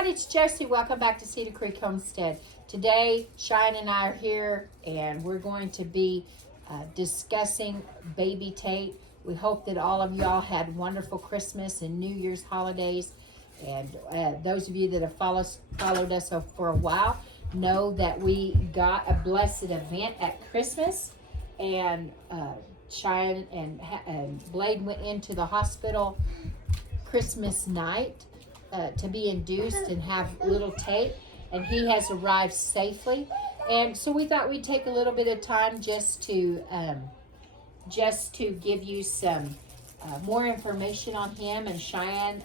everybody, it's Josie. Welcome back to Cedar Creek Homestead. Today, Cheyenne and I are here, and we're going to be discussing baby Tate. We hope that all of y'all had wonderful Christmas and New Year's holidays. And those of you that have followed us for a while know that we got a blessed event at Christmas. And Cheyenne and Blade went into the hospital Christmas night to be induced and have little Tate, and he has arrived safely. And so we thought we'd take a little bit of time just to give you some more information on him, and Cheyenne,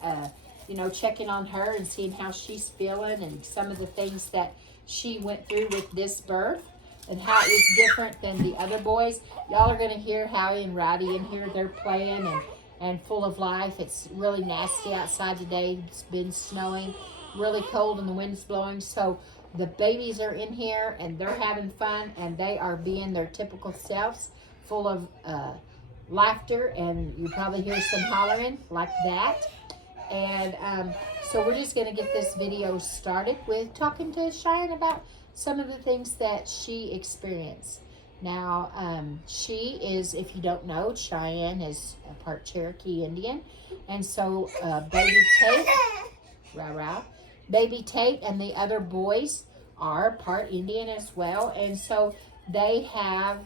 checking on her and seeing how she's feeling and some of the things that she went through with this birth and how it was different than the other boys. Y'all are going to hear Howie and Rowdy in here. They're playing and full of life. It's really nasty outside today. It's been snowing, really cold, and the wind's blowing. So the babies are in here and they're having fun, and they are being their typical selves, full of laughter, and you probably hear some hollering like that. And so we're just going to get this video started with talking to Cheyenne about some of the things that she experienced. Now, she is, if you don't know, Cheyenne is a part Cherokee Indian. And so baby Tate, baby Tate and the other boys are part Indian as well. And so they have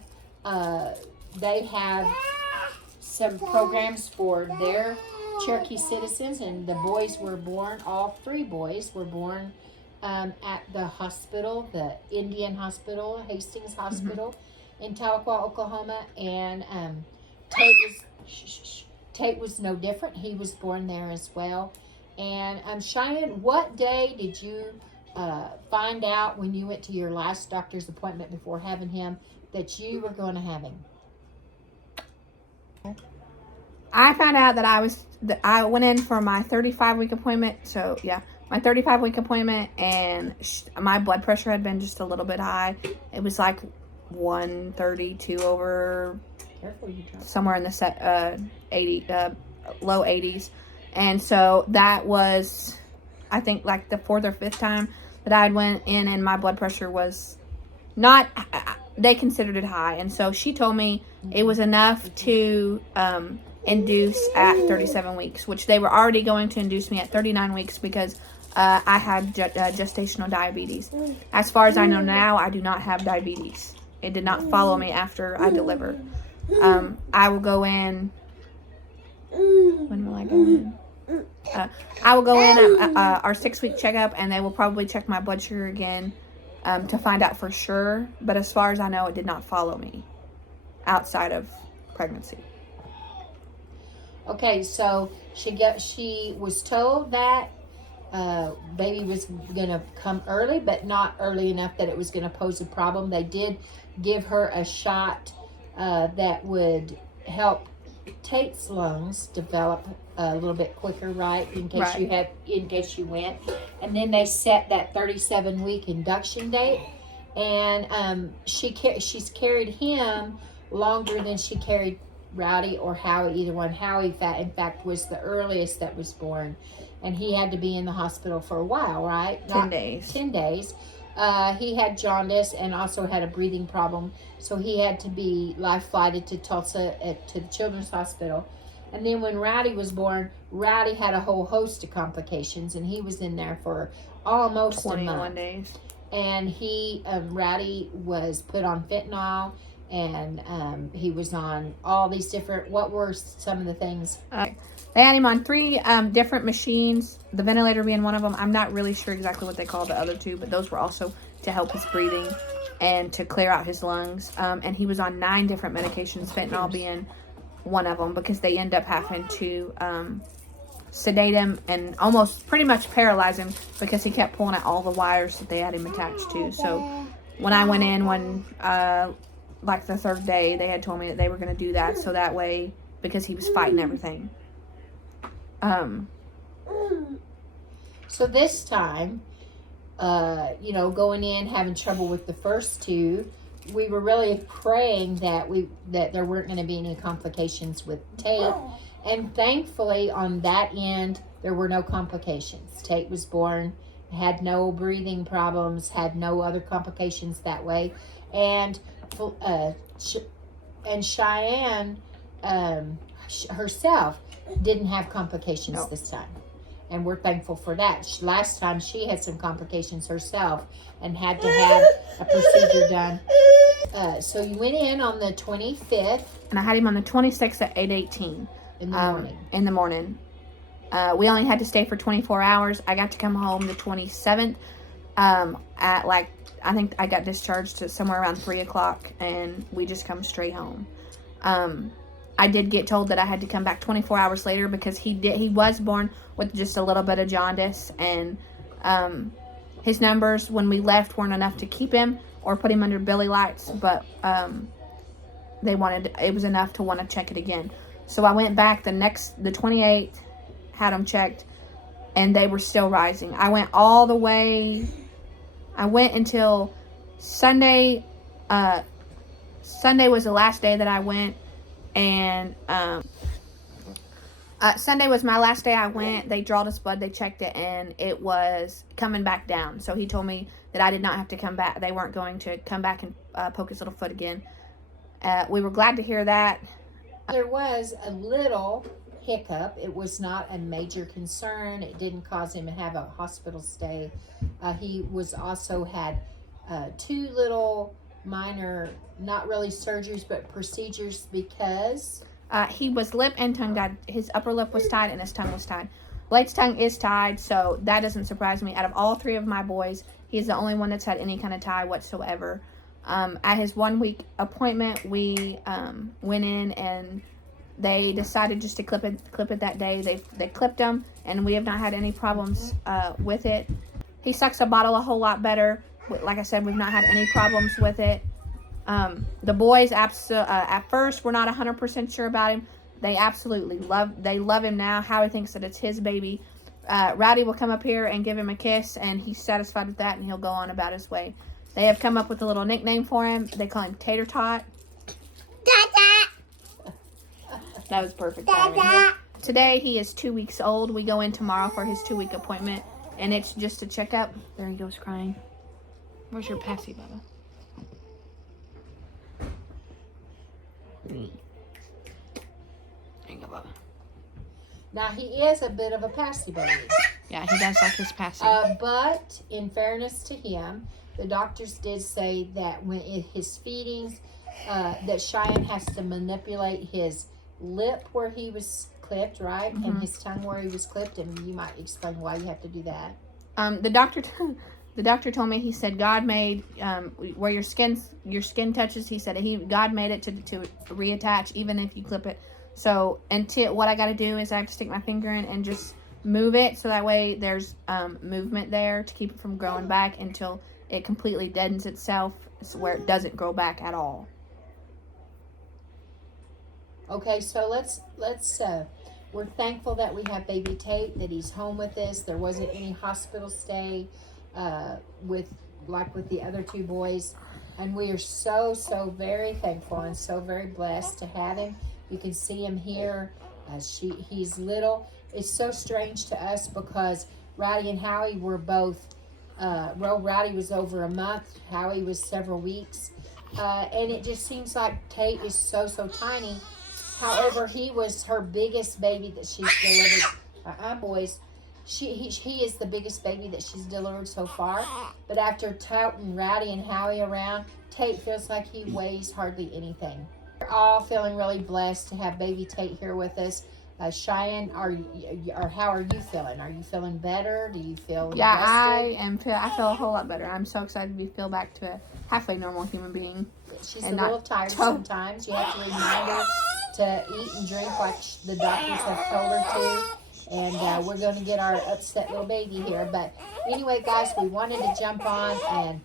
some programs for their Cherokee citizens. And the boys were born, all three boys were born at the hospital, the Indian hospital, Hastings Hospital, in Tahlequah, Oklahoma. And Tate was no different. He was born there as well. And Cheyenne, what day did you find out when you went to your last doctor's appointment before having him that you were going to have him? I found out that I went in for my 35-week appointment. So yeah, my 35-week appointment, and my blood pressure had been just a little bit high. It was like 132 over, somewhere in the 80, low 80s. And so that was, I think, like the fourth or fifth time that I went in, and my blood pressure was not, they considered it high. And so she told me it was enough to induce at 37 weeks, which they were already going to induce me at 39 weeks because I had gestational diabetes. As far as I know now, I do not have diabetes. It did not follow me after I delivered. I will go in. When will I go in? I will go in at our 6-week checkup, and they will probably check my blood sugar again to find out for sure. But as far as I know, it did not follow me outside of pregnancy. Okay, so she was told that baby was going to come early, but not early enough that it was going to pose a problem. They did give her a shot that would help Tate's lungs develop a little bit quicker, right? In case you went. And then they set that 37-week induction date, and she's carried him longer than she carried Rowdy or Howie, either one. Howie, in fact, was the earliest that was born, and he had to be in the hospital for a while, right? 10 days. 10 days. He had jaundice and also had a breathing problem, so he had to be life flighted to Tulsa to the Children's Hospital. And then when Rowdy was born, Rowdy had a whole host of complications, and he was in there for almost 21 days. And Rowdy was put on fentanyl, and he was on all these different, what were some of the things? They had him on 3 different machines, the ventilator being one of them. I'm not really sure exactly what they call the other 2, but those were also to help his breathing and to clear out his lungs. And he was on 9 different medications, fentanyl being one of them, because they end up having to sedate him and almost pretty much paralyze him because he kept pulling at all the wires that they had him attached to. So when I went in, like the 3rd day, they had told me that they were going to do that, so that way, because he was fighting everything. So this time, going in, having trouble with the first 2, we were really praying that there weren't going to be any complications with Tate. And thankfully, on that end, there were no complications. Tate was born had no breathing problems, had no other complications that way. And Cheyenne herself didn't have complications this time. And we're thankful for that. Last time she had some complications herself and had to have a procedure done. So you went in on the 25th. And I had him on the 26th at 8:18. In the morning. In the morning. We only had to stay for 24 hours. I got to come home the 27th at like, I think I got discharged to somewhere around 3 o'clock, and we just come straight home. I did get told that I had to come back 24 hours later because he was born with just a little bit of jaundice, and his numbers when we left weren't enough to keep him or put him under Billy lights, but it was enough to want to check it again. So I went back the 28th, had them checked, and they were still rising. I went all the way, I went until Sunday. Sunday was the last day that I went, and Sunday was my last day I went. They drawed his blood, they checked it, and it was coming back down. So he told me that I did not have to come back. They weren't going to come back and poke his little foot again. We were glad to hear that. There was a little hiccup. It was not a major concern. It didn't cause him to have a hospital stay. He was also had 2 little minor, not really surgeries, but procedures because he was lip and tongue tied. His upper lip was tied and his tongue was tied. Blake's tongue is tied, so that doesn't surprise me. Out of all 3 of my boys, he's the only one that's had any kind of tie whatsoever. At his 1 week appointment, we went in and they decided just to clip it that day. They clipped him, and we have not had any problems with it. He sucks a bottle a whole lot better. Like I said, we've not had any problems with it. The boys at first were not 100% sure about him. They absolutely love him now. Howie thinks that it's his baby. Rowdy will come up here and give him a kiss, and he's satisfied with that, and he'll go on about his way. They have come up with a little nickname for him. They call him Tater Tot. That was perfect. Today he is 2 weeks old. We go in tomorrow for his 2-week appointment, and it's just a checkup. There he goes crying. Where's your Paci, Bubba? There you go, Bubba. now he is a bit of a Paci baby. Yeah, he does like his Paci. But in fairness to him, the doctors did say that when his feedings, that Cheyenne has to manipulate his lip where he was clipped, right? Mm-hmm. And his tongue where he was clipped, and you might explain why you have to do that. The doctor told me, he said God made where your skin touches. He said God made it to reattach even if you clip it. So until what I got to do is I have to stick my finger in and just move it, so that way there's movement there to keep it from growing back until it completely deadens itself, where it doesn't grow back at all. Okay, so let's we're thankful that we have baby Tate, that he's home with us. There wasn't any hospital stay with the other 2 boys, and we are so very thankful and so very blessed to have him. You can see him here. He's little. It's so strange to us because Rowdy and Howie were both. Rowdy was over a month. Howie was several weeks, and it just seems like Tate is so tiny. However, he was her biggest baby that she's delivered. Boys, he is the biggest baby that she's delivered so far. But after toting Rowdy and Howie around, Tate feels like he weighs hardly anything. We're all feeling really blessed to have baby Tate here with us. Cheyenne, how are you feeling? Are you feeling better? Do you feel Yeah, rested? I feel a whole lot better. I'm so excited to feel back to a halfway normal human being. She's a little tired sometimes. You have to remind her to eat and drink like the doctors have told her to. And we're going to get our upset little baby here. But anyway, guys, we wanted to jump on and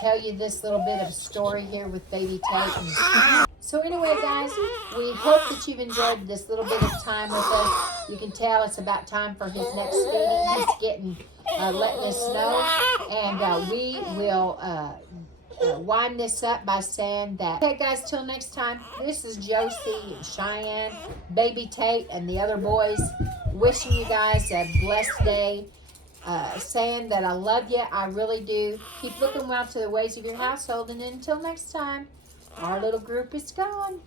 tell you this little bit of story here with baby Tate. So anyway, guys, we hope that you've enjoyed this little bit of time with us. You can tell it's about time for his next feeding. He's getting, letting us know. And we will wind this up by saying that, okay, guys, till next time, this is Josie and Cheyenne, baby Tate, and the other boys, wishing you guys a blessed day. saying that I love you. I really do. Keep looking well to the ways of your household. And until next time, our little group is gone.